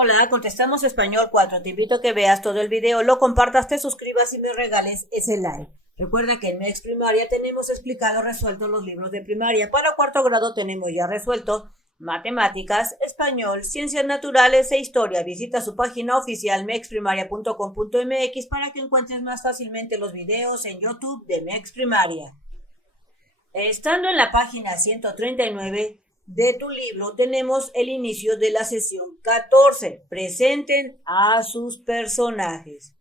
Hola, contestamos Español 4. Te invito a que veas todo el video, lo compartas, te suscribas y me regales ese like. Recuerda que en MEX Primaria tenemos explicado, resuelto los libros de primaria. Para cuarto grado tenemos ya resuelto matemáticas, español, ciencias naturales e historia. Visita su página oficial mexprimaria.com.mx para que encuentres más fácilmente los videos en YouTube de MEX Primaria. Estando en la página 139 de tu libro, tenemos el inicio de la sesión 14. Presenten a sus personajes.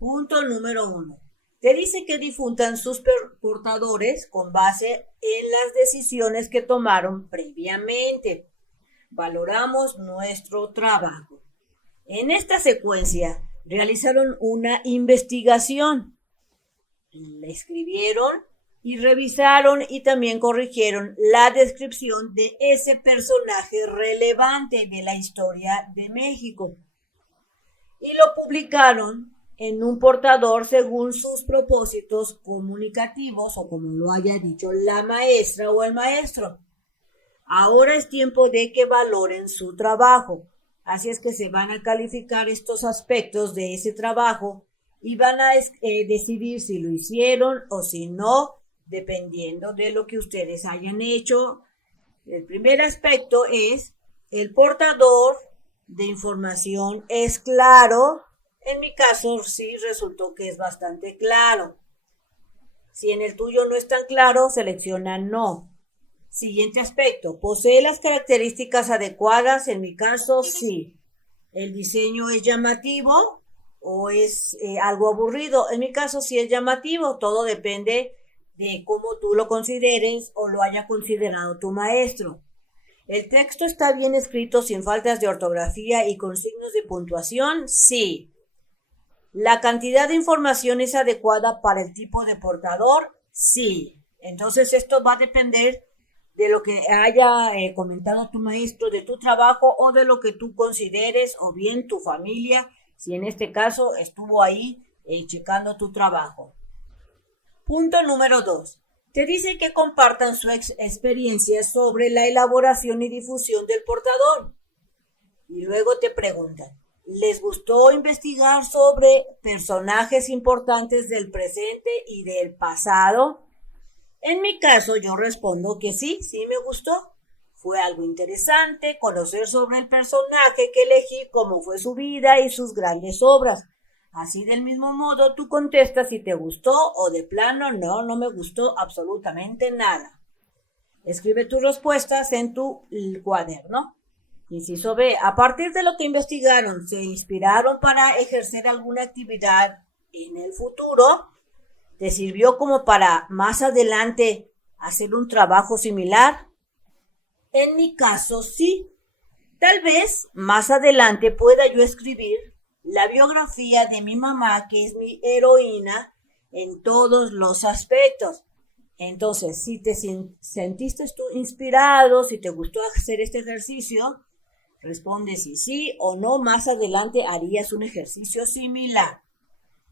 Punto número 1. Te dice que difundan sus portadores con base en las decisiones que tomaron previamente. Valoramos nuestro trabajo. En esta secuencia realizaron una investigación. La escribieron y revisaron y también corrigieron la descripción de ese personaje relevante de la historia de México. Y lo publicaron en un portador según sus propósitos comunicativos o como lo haya dicho la maestra o el maestro. Ahora es tiempo de que valoren su trabajo. Así es que se van a calificar estos aspectos de ese trabajo y van a decidir si lo hicieron o si no, dependiendo de lo que ustedes hayan hecho. El primer aspecto es el portador de información es claro. En mi caso sí resultó que es bastante claro. Si en el tuyo no es tan claro, selecciona no. Siguiente aspecto, posee las características adecuadas. En mi caso sí. El diseño es llamativo o es algo aburrido. En mi caso sí es llamativo. Todo depende de cómo tú lo consideres o lo haya considerado tu maestro. ¿El texto está bien escrito sin faltas de ortografía y con signos de puntuación? Sí. ¿La cantidad de información es adecuada para el tipo de portador? Sí. Entonces esto va a depender de lo que haya comentado tu maestro, de tu trabajo o de lo que tú consideres o bien tu familia, si en este caso estuvo ahí checando tu trabajo. Punto número 2. Te dice que compartan su experiencia sobre la elaboración y difusión del portador. Y luego te preguntan, ¿les gustó investigar sobre personajes importantes del presente y del pasado? En mi caso yo respondo que sí me gustó. Fue algo interesante conocer sobre el personaje que elegí, cómo fue su vida y sus grandes obras. Así del mismo modo tú contestas si te gustó o de plano no me gustó absolutamente nada. Escribe tus respuestas en tu cuaderno. Inciso B. A partir de lo que investigaron, ¿se inspiraron para ejercer alguna actividad en el futuro? ¿Te sirvió como para más adelante hacer un trabajo similar? En mi caso sí. Tal vez más adelante pueda yo escribir la biografía de mi mamá, que es mi heroína en todos los aspectos. Entonces, si te sentiste tú inspirado, si te gustó hacer este ejercicio, responde si sí o no, más adelante harías un ejercicio similar.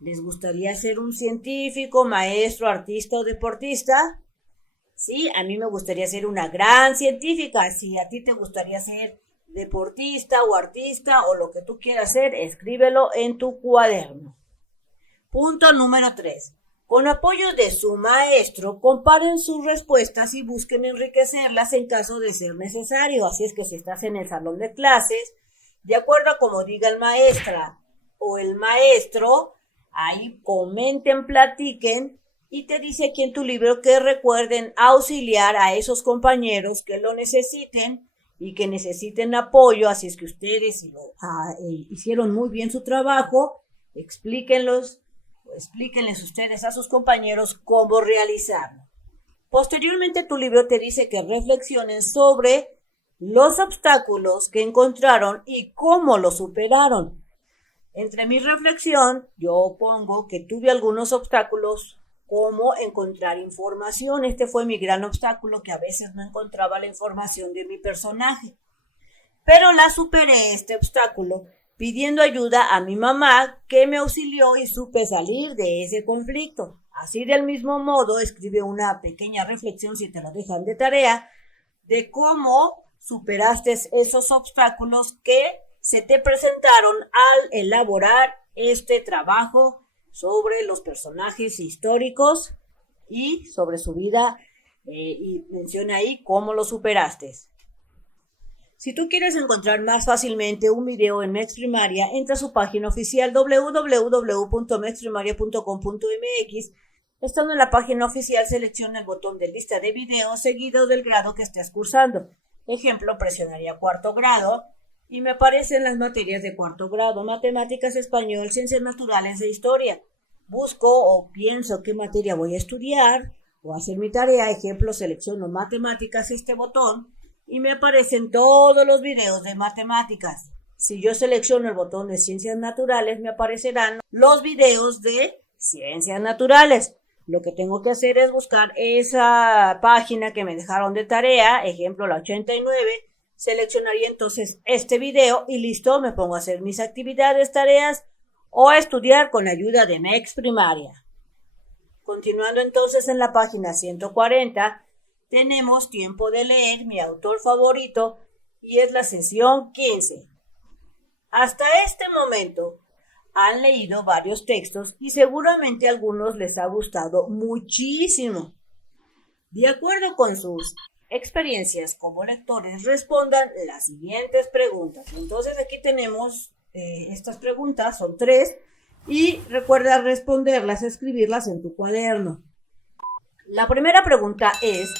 ¿Les gustaría ser un científico, maestro, artista o deportista? Sí, a mí me gustaría ser una gran científica. Si a ti te gustaría ser deportista o artista o lo que tú quieras hacer, escríbelo en tu cuaderno. Punto número 3. Con apoyo de su maestro, comparen sus respuestas y busquen enriquecerlas en caso de ser necesario. Así es que si estás en el salón de clases, de acuerdo a como diga el maestra o el maestro, ahí comenten, platiquen y te dice aquí en tu libro que recuerden auxiliar a esos compañeros que lo necesiten y que necesiten apoyo. Así es que ustedes hicieron muy bien su trabajo, explíquenles ustedes a sus compañeros cómo realizarlo. Posteriormente tu libro te dice que reflexionen sobre los obstáculos que encontraron y cómo los superaron. Entre mi reflexión, yo pongo que tuve algunos obstáculos, como encontrar información. Este fue mi gran obstáculo, que a veces no encontraba la información de mi personaje. Pero la superé este obstáculo pidiendo ayuda a mi mamá, que me auxilió y supe salir de ese conflicto. Así del mismo modo, escribe una pequeña reflexión, si te lo dejan de tarea, de cómo superaste esos obstáculos que se te presentaron al elaborar este trabajo sobre los personajes históricos y sobre su vida, y menciona ahí cómo lo superaste. Si tú quieres encontrar más fácilmente un video en Mex Primaria, entra a su página oficial www.mexprimaria.com.mx. Estando en la página oficial, selecciona el botón de lista de videos seguido del grado que estés cursando. Ejemplo, presionaría cuarto grado y me aparecen las materias de cuarto grado: matemáticas, español, ciencias naturales e historia. Busco o pienso qué materia voy a estudiar o hacer mi tarea. Ejemplo, selecciono matemáticas, este botón, y me aparecen todos los videos de matemáticas. Si yo selecciono el botón de ciencias naturales, me aparecerán los videos de ciencias naturales. Lo que tengo que hacer es buscar esa página que me dejaron de tarea, ejemplo la 89, seleccionaría entonces este video y listo, me pongo a hacer mis actividades, tareas o a estudiar con ayuda de Mex Primaria. Continuando entonces en la página 140, tenemos tiempo de leer, mi autor favorito, y es la sesión 15. Hasta este momento han leído varios textos y seguramente a algunos les ha gustado muchísimo. De acuerdo con sus experiencias como lectores, respondan las siguientes preguntas. Entonces aquí tenemos estas preguntas, son 3, y recuerda responderlas, escribirlas en tu cuaderno. La primera pregunta es: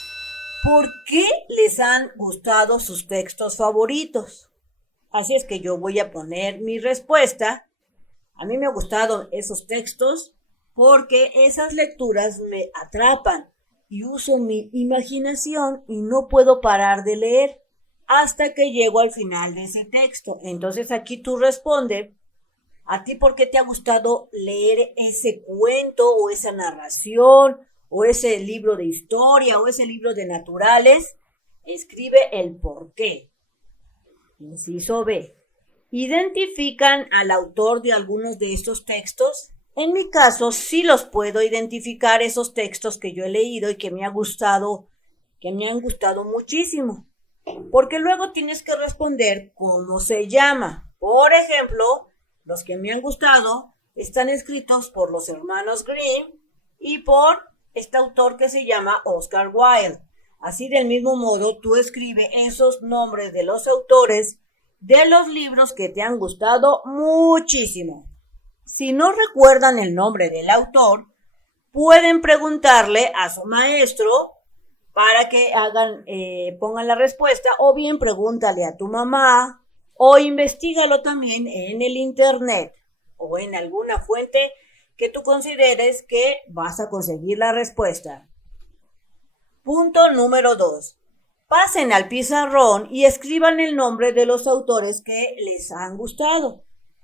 ¿por qué les han gustado sus textos favoritos? Así es que yo voy a poner mi respuesta. A mí me han gustado esos textos porque esas lecturas me atrapan y uso mi imaginación y no puedo parar de leer hasta que llego al final de ese texto. Entonces aquí tú responde: ¿a ti por qué te ha gustado leer ese cuento o esa narración o ese libro de historia o ese libro de naturales? Escribe el por qué. Inciso B. ¿Identifican al autor de algunos de estos textos? En mi caso, sí los puedo identificar, esos textos que yo he leído y que me han gustado muchísimo. Porque luego tienes que responder cómo se llama. Por ejemplo, los que me han gustado están escritos por los hermanos Grimm y por este autor que se llama Oscar Wilde. Así, del mismo modo, tú escribe esos nombres de los autores de los libros que te han gustado muchísimo. Si no recuerdan el nombre del autor, pueden preguntarle a su maestro para que pongan la respuesta, o bien pregúntale a tu mamá, o investígalo también en el internet o en alguna fuente que tú consideres que vas a conseguir la respuesta. Punto número 2. Pasen al pizarrón y escriban el nombre de los autores que les han gustado.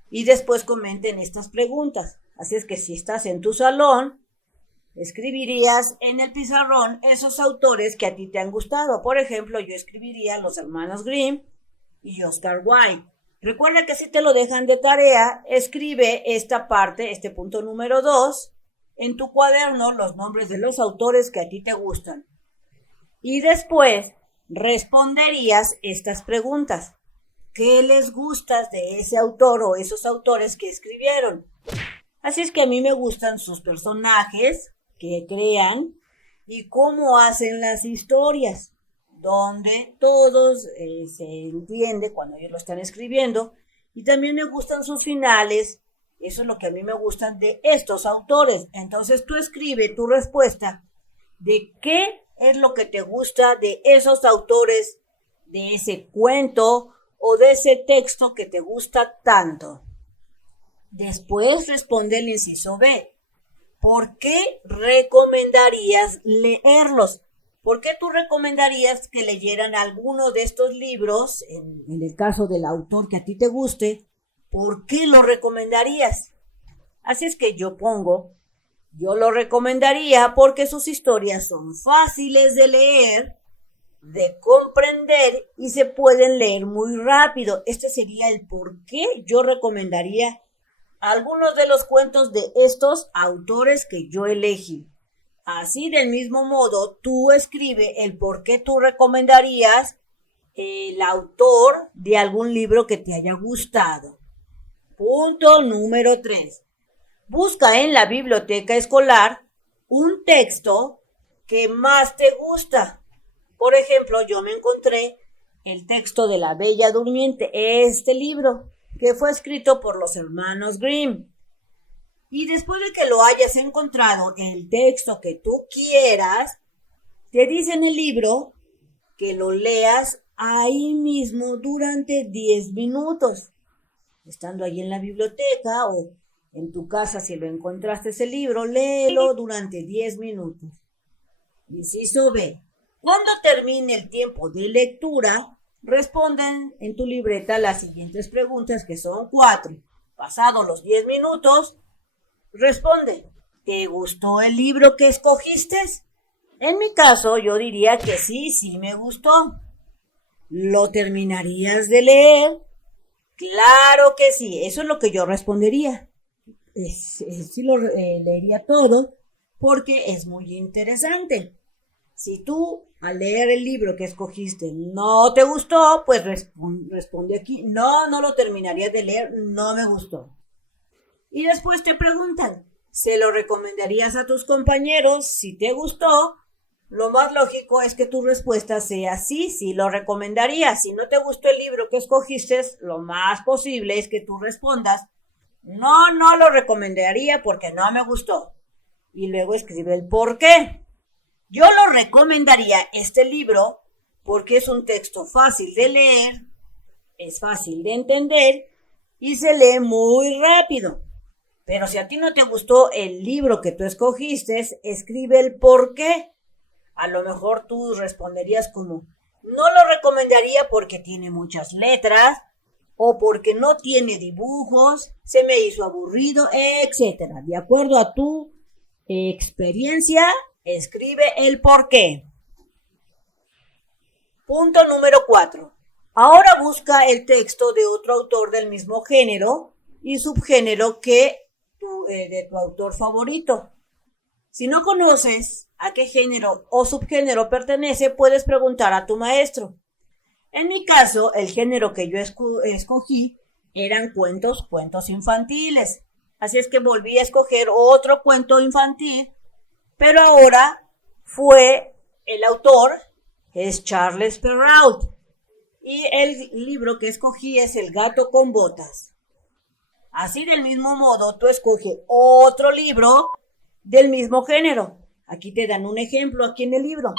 Y después comenten estas preguntas. Así es que si estás en tu salón, escribirías en el pizarrón esos autores que a ti te han gustado. Por ejemplo, yo escribiría los hermanos Grimm y Oscar Wilde. Recuerda que si te lo dejan de tarea, escribe esta parte, este punto número 2, en tu cuaderno, los nombres de los autores que a ti te gustan. Y después responderías estas preguntas. ¿Qué les gusta de ese autor o esos autores que escribieron? Así es que a mí me gustan sus personajes que crean y cómo hacen las historias, donde todos se entiende cuando ellos lo están escribiendo, y también me gustan sus finales. Eso es lo que a mí me gustan de estos autores. Entonces tú escribe tu respuesta de qué es lo que te gusta de esos autores, de ese cuento o de ese texto que te gusta tanto. Después responde el inciso B. ¿Por qué recomendarías leerlos? ¿Por qué tú recomendarías que leyeran alguno de estos libros? En el caso del autor que a ti te guste, ¿por qué lo recomendarías? Así es que yo lo recomendaría porque sus historias son fáciles de leer, de comprender y se pueden leer muy rápido. Este sería el por qué yo recomendaría algunos de los cuentos de estos autores que yo elegí. Así, del mismo modo, tú escribe el por qué tú recomendarías el autor de algún libro que te haya gustado. Punto número 3. Busca en la biblioteca escolar un texto que más te gusta. Por ejemplo, yo me encontré el texto de La Bella Durmiente, este libro, que fue escrito por los hermanos Grimm. Y después de que lo hayas encontrado, el texto que tú quieras, te dice en el libro que lo leas ahí mismo durante 10 minutos. Estando ahí en la biblioteca o en tu casa, si lo encontraste ese libro, léelo durante 10 minutos. Inciso B. Cuando termine el tiempo de lectura, responden en tu libreta las siguientes preguntas, que son 4. Pasados los 10 minutos, responde: ¿te gustó el libro que escogiste? En mi caso, yo diría que sí me gustó. ¿Lo terminarías de leer? Claro que sí, eso es lo que yo respondería. Sí lo leería todo porque es muy interesante. Si tú al leer el libro que escogiste no te gustó, pues responde aquí: no lo terminarías de leer, no me gustó. Y después te preguntan: ¿se lo recomendarías a tus compañeros si te gustó? Lo más lógico es que tu respuesta sea sí lo recomendaría. Si no te gustó el libro que escogiste, lo más posible es que tú respondas: no lo recomendaría porque no me gustó. Y luego escribe el por qué. Yo lo recomendaría este libro porque es un texto fácil de leer, es fácil de entender y se lee muy rápido. Pero si a ti no te gustó el libro que tú escogiste, escribe el por qué. A lo mejor tú responderías como: no lo recomendaría porque tiene muchas letras, o porque no tiene dibujos, se me hizo aburrido, etcétera. De acuerdo a tu experiencia, escribe el por qué. Punto número 4. Ahora busca el texto de otro autor del mismo género y subgénero que de tu autor favorito. Si no conoces a qué género o subgénero pertenece, puedes preguntar a tu maestro. En mi caso, el género que yo escogí eran cuentos infantiles. Así es que volví a escoger otro cuento infantil, pero ahora fue el autor, es Charles Perrault. Y el libro que escogí es El gato con botas. Así del mismo modo, tú escoges otro libro del mismo género. Aquí te dan un ejemplo aquí en el libro.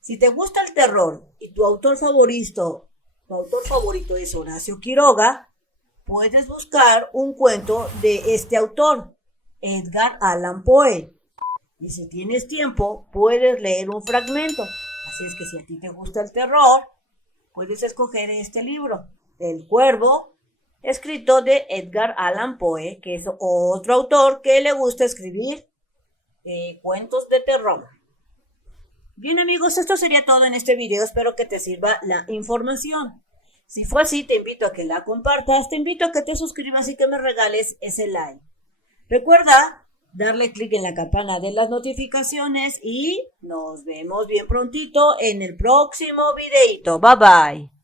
Si te gusta el terror y tu autor favorito es Horacio Quiroga, puedes buscar un cuento de este autor, Edgar Allan Poe. Y si tienes tiempo, puedes leer un fragmento. Así es que si a ti te gusta el terror, puedes escoger este libro, El Cuervo, escrito de Edgar Allan Poe, que es otro autor que le gusta escribir cuentos de terror. Bien amigos, esto sería todo en este video. Espero que te sirva la información. Si fue así, te invito a que la compartas, te invito a que te suscribas y que me regales ese like. Recuerda darle clic en la campana de las notificaciones y nos vemos bien prontito en el próximo videito. Bye bye.